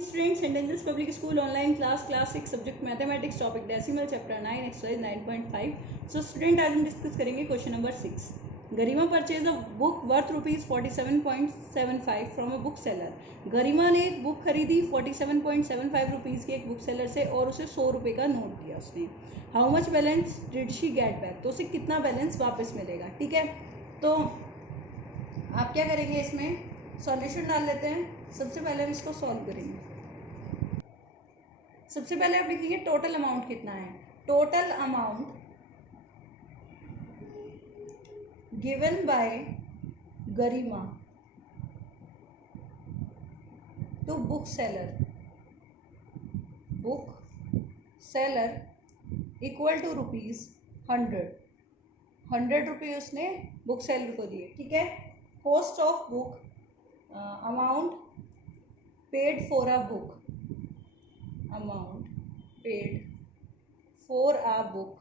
Students, St. Angel's Public School online class 6 subject mathematics topic decimal chapter 9 exercise 9.5. So student आज हम discuss करेंगे question number 6. Garima purchase a book worth ₹47.75 from a book seller. Garima ने एक book खरीदी 47.75 rupees की एक book seller से और उसे 100 रुपये का नोट दिया उसने. How much balance did she get back. तो उसे कितना बैलेंस वापस मिलेगा. ठीक है, तो आप क्या करेंगे, इसमें सॉल्यूशन डाल लेते हैं. सबसे पहले हम इसको सॉल्व करेंगे. सबसे पहले आप लिखेंगे टोटल अमाउंट कितना है. Total amount given by Garima to book seller equal to ₹100. 100 रुपये उसने बुक सेलर को दिए. ठीक है. Cost of book amount paid for a book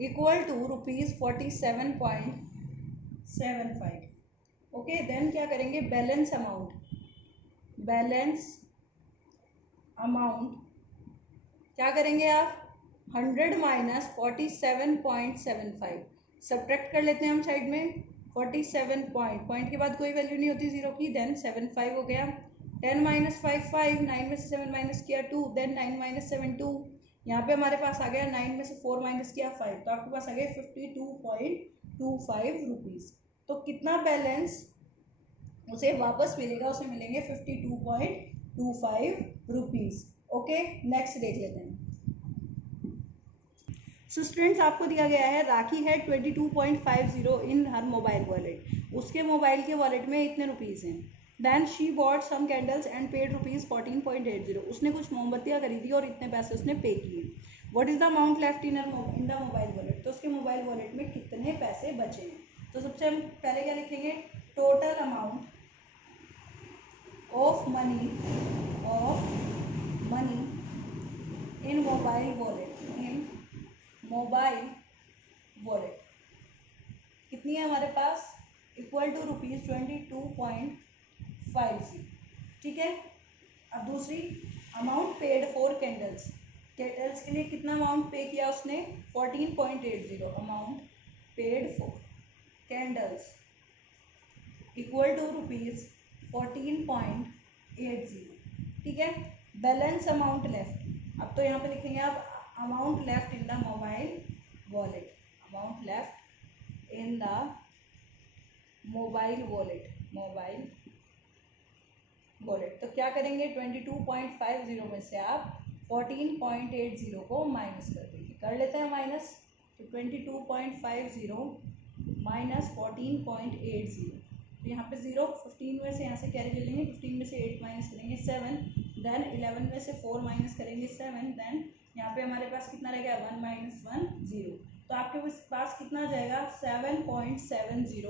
equal to ₹47.75. Okay, then क्या करेंगे, बैलेंस अमाउंट क्या करेंगे आप, 100 माइनस 47.75 सब्ट्रैक्ट कर लेते हैं हम साइड में. 47 पॉइंट के बाद कोई वैल्यू नहीं होती जीरो की. देन 75 हो गया. 10 माइनस 5 5, 9 में से 7 माइनस किया 2, देन 9 माइनस 7 2. यहाँ पे हमारे पास आ गया 9 में से 4 माइनस किया 5, तो आपके पास आ गया 52.25 रुपीज़. तो कितना बैलेंस उसे वापस मिलेगा, उसे मिलेंगे 52.25 रुपीज़. ओके, नेक्स्ट देख लेते हैं. सो स्टूडेंट्स, आपको दिया गया है राखी है 22.50 इन हर मोबाइल वॉलेट. उसके मोबाइल के वॉलेट में इतने रुपीज़ हैं. Then she bought some candles and paid ₹14.80. उसने कुछ मोमबत्तियाँ खरीदी और इतने पैसे उसने पे किए. What is the amount left in the mobile wallet. तो उसके मोबाइल वॉलेट में कितने पैसे बचे हैं. तो सबसे हम पहले क्या लिखेंगे, total amount of money in mobile wallet कितनी है हमारे पास, इक्वल टू ₹22.50. ठीक है. अब दूसरी, अमाउंट पेड फॉर कैंडल्स के लिए कितना अमाउंट पे किया उसने, 14.80. Amount paid for candles equal to ₹14.80. ठीक है. बैलेंस अमाउंट लेफ्ट, अब तो यहाँ पे लिखेंगे आप amount left in the mobile wallet. तो क्या करेंगे, 22.50 में से आप 14.80 को माइनस कर देंगे. कर लेते हैं माइनस. तो 22.50 माइनस 14.80, तो यहाँ पे 0, 15 में से यहाँ से कैरी ले लेंगे. 15 में से 8 माइनस करेंगे 7, देन 11 में से 4 माइनस करेंगे 7, देन यहाँ पे हमारे पास कितना रह गया, 1 माइनस 1 0. तो आपके पास कितना आ जाएगा, 7.70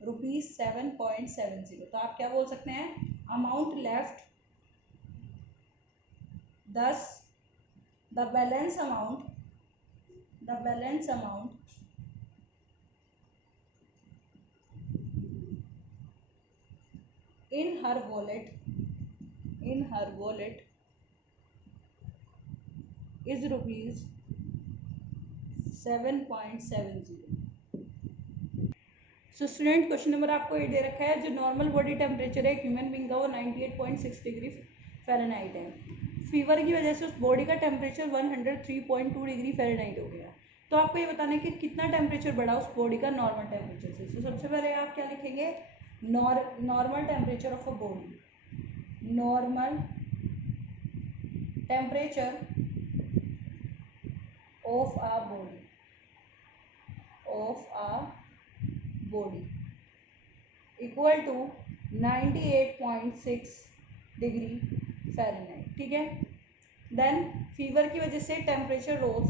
रुपीज़ 7.70. तो आप क्या बोल सकते हैं, amount left, thus the balance amount in her wallet is ₹7.70. So student, question number आपको ये दे रखा है, जो नॉर्मल बॉडी टेम्परेचर है ह्यूमन बींग का वो 98.6 डिग्री फ़ारेनहाइट है. फीवर की वजह से उस बॉडी का टेम्परेचर 103.2 डिग्री फ़ारेनहाइट हो गया. तो आपको ये बताना है कि कितना टेम्परेचर बढ़ा उस बॉडी का नॉर्मल टेम्परेचर से. तो सबसे पहले आप क्या लिखेंगे, normal temperature of a body. Normal temperature of a body equal to 98.6 degree Fahrenheit. ठीक है. देन फीवर की वजह से temperature rose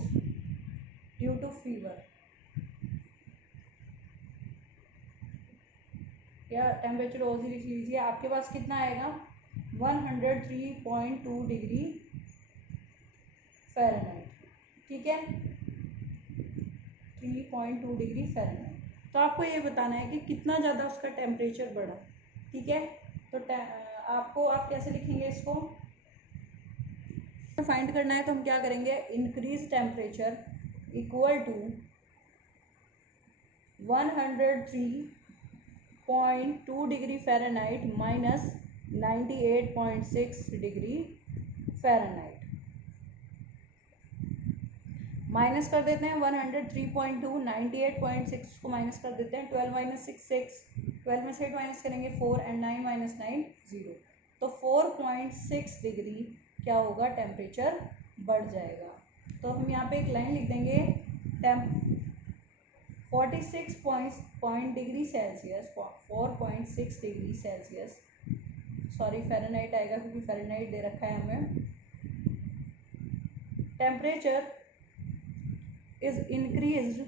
due to fever, या टेम्परेचर रोज ही लिख लीजिए. आपके पास कितना आएगा, 103.2 डिग्री फ़ारेनहाइट. ठीक है, 3.2 डिग्री फ़ारेनहाइट. तो आपको ये बताना है कि कितना ज़्यादा उसका टेम्परेचर बढ़ा. ठीक है. तो आप कैसे लिखेंगे इसको? फाइंड करना है तो हम क्या करेंगे, increase temperature equal to 103.2 degree Fahrenheit minus 98.6 degree Fahrenheit. Minus कर देते हैं 103.2, 98.6 को माइनस कर देते हैं, 12 माइनस 6 6, 12 में से 8 माइनस करेंगे 4 एंड 9 माइनस 9 0, तो 4.6 डिग्री क्या होगा, टेम्परेचर बढ़ जाएगा। तो हम यहाँ पे एक लाइन लिख देंगे, 46 degree Celsius, 4.6 degree Celsius, sorry Fahrenheit आएगा क्योंकि फ़ारेनहाइट दे रखा है हमें। Temperature is increased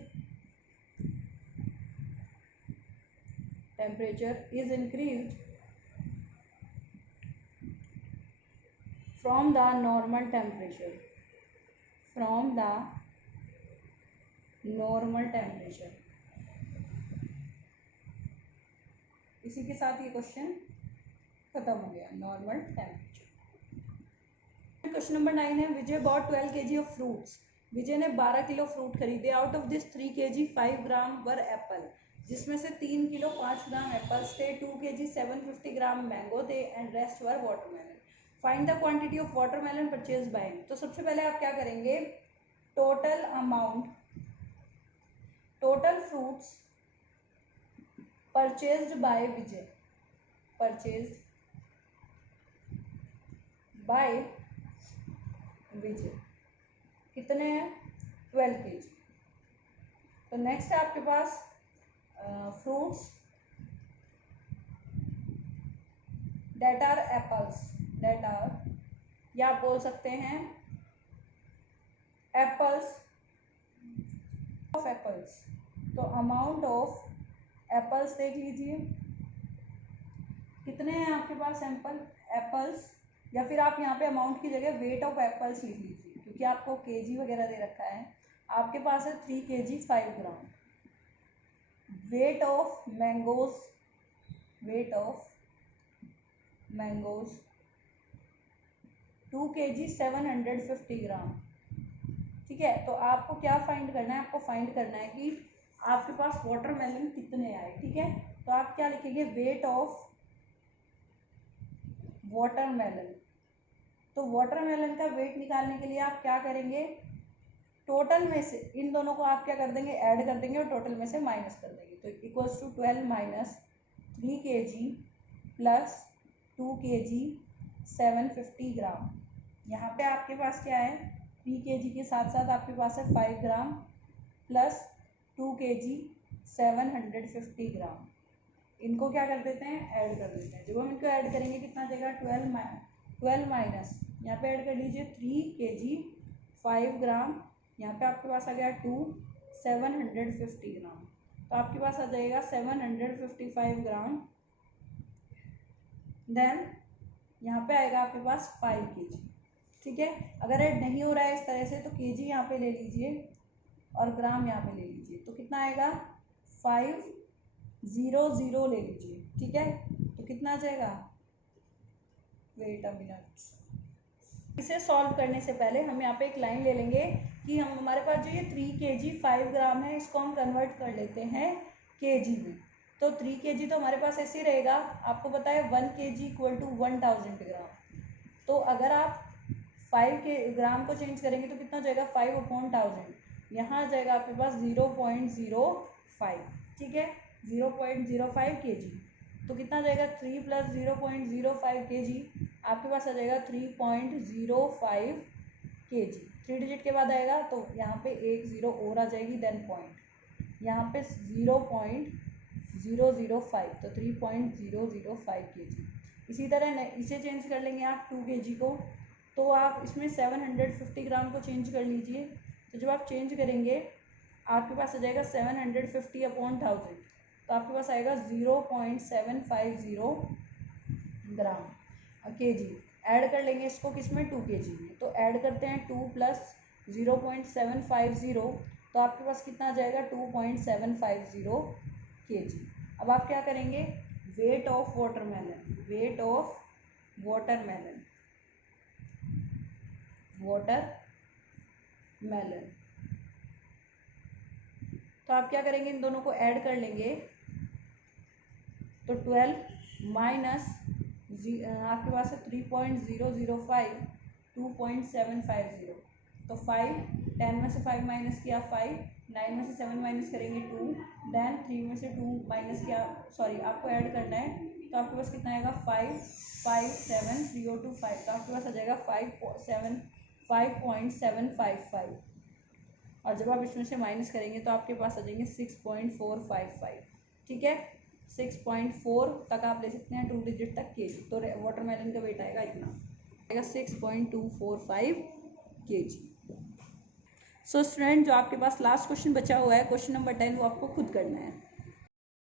from the normal temperature, इसी के साथ ये क्वेश्चन खत्म हो गया, नॉर्मल टेम्परेचर। क्वेश्चन नंबर 9 है, विजय बॉट 12 kg ऑफ फ्रूट्स। विजय ने 12 किलो फ्रूट खरीदे। Out of this 3 kg 5 gram were Apple, जिसमें से 3 किलो 5 ग्राम एप्पल्स थे, 2 kg 750 ग्राम मैंगो थे and rest were watermelon. Find the quantity of watermelon purchase by. तो सबसे पहले आप क्या करेंगे, टोटल फ्रूट्स परचेज्ड बाय विजय, कितने हैं, 12 kg। तो नेक्स्ट है आपके पास फ्रूट्स दैट आर एप्पल्स, या आप बोल सकते हैं एप्पल्स। तो अमाउंट ऑफ एप्पल्स देख लीजिए, कितने हैं आपके पास एप्पल्स, या फिर आप यहाँ पे अमाउंट की जगह वेट ऑफ एप्पल्स लिख लीजिए क्योंकि आपको केजी वगैरह दे रखा है। आपके पास है 3 kg 5 gram. Weight of mangoes 2 kg 750 ग्राम। ठीक है, तो आपको क्या फाइंड करना है, आपको फाइंड करना है कि आपके पास वाटरमेलन कितने आए। ठीक है, तो आप क्या लिखेंगे, वेट ऑफ वाटरमेलन। तो वाटरमेलन का वेट निकालने के लिए आप क्या करेंगे, टोटल में से इन दोनों को आप क्या कर देंगे, ऐड कर देंगे और टोटल में से माइनस कर देंगे। तो equals to 12 minus 3 kg plus 2 kg 750 gram. यहाँ पे आपके पास क्या है, 3 kg के साथ साथ आपके पास है 5 ग्राम प्लस 2 kg 750 ग्राम। इनको क्या कर देते हैं, ऐड कर देते हैं। जब हम इनको ऐड करेंगे कितना देगा, 12 माइनस, यहाँ पे ऐड कर लीजिए 3 kg 5 ग्राम, यहाँ पे आपके पास आ गया 2 750 ग्राम, तो आपके पास आ जाएगा 755 ग्राम। देन यहाँ पे आएगा आपके पास 5 kg। ठीक है, अगर ऐड नहीं हो रहा है इस तरह से तो kg यहाँ पे ले लीजिए और ग्राम यहाँ पे ले लीजिए, तो कितना आएगा 500 ले लीजिए। ठीक है, तो कितना आ जाएगा, वेट अ मिनट। इसे सॉल्व करने से पहले हम यहाँ पे एक लाइन ले लेंगे कि हम हमारे पास जो ये 3 kg 5 ग्राम है, इसको हम कन्वर्ट कर लेते हैं kg में। तो 3 kg तो हमारे पास ऐसे ही रहेगा, आपको पता है 1 kg इक्वल टू 1000 ग्राम। तो अगर आप 5 के ग्राम को चेंज करेंगे तो कितना हो जाएगा, 5/1000, यहाँ आ जाएगा आपके पास 0.05। ठीक है, 0.05 kg, तो कितना जाएगा 3 प्लस 0.05 kg, आपके पास आ जाएगा 3.05 kg। 3 डिजिट के बाद आएगा तो यहाँ पे 1 0 और आ जाएगी, देन पॉइंट, यहाँ पे 0.005, तो 3.005 kg। इसी तरह इसे चेंज कर लेंगे आप 2 kg को, तो आप इसमें 750 ग्राम को चेंज कर लीजिए। तो जब आप चेंज करेंगे आपके पास आ जाएगा 750/1000, तो आपके पास आएगा 0.750 ग्राम kg। ऐड कर लेंगे इसको किसमें, 2 kg में, तो ऐड करते हैं 2 प्लस 0.750, तो आपके पास कितना आ जाएगा 2.750 kg। अब आप क्या करेंगे, weight of watermelon, weight of watermelon, watermelon. तो आप क्या करेंगे, इन दोनों को ऐड कर लेंगे, तो 12 माइनस आपके पास है 3.005, 2.750, तो 5, 10 में से 5 माइनस किया 5, 9 में से 7 माइनस करेंगे 2, देन 3 में से 2 माइनस किया, सॉरी आपको ऐड करना है, तो आपके पास कितना आएगा 5, 5, 7, 3 और 2 5, तो आपके पास आ जाएगा 5.755, और जब आप इसमें से माइनस करेंगे तो आपके पास आ जाएंगे 6.455। ठीक है, 6.4 तक आप ले सकते हैं, 2 डिजिट तक केजी। तो वाटरमेलन का वेट आएगा इतना, आएगा 6.245 केजी। सो स्टूडेंट, जो आपके पास लास्ट क्वेश्चन बचा हुआ है, क्वेश्चन नंबर 10, वो आपको खुद करना है।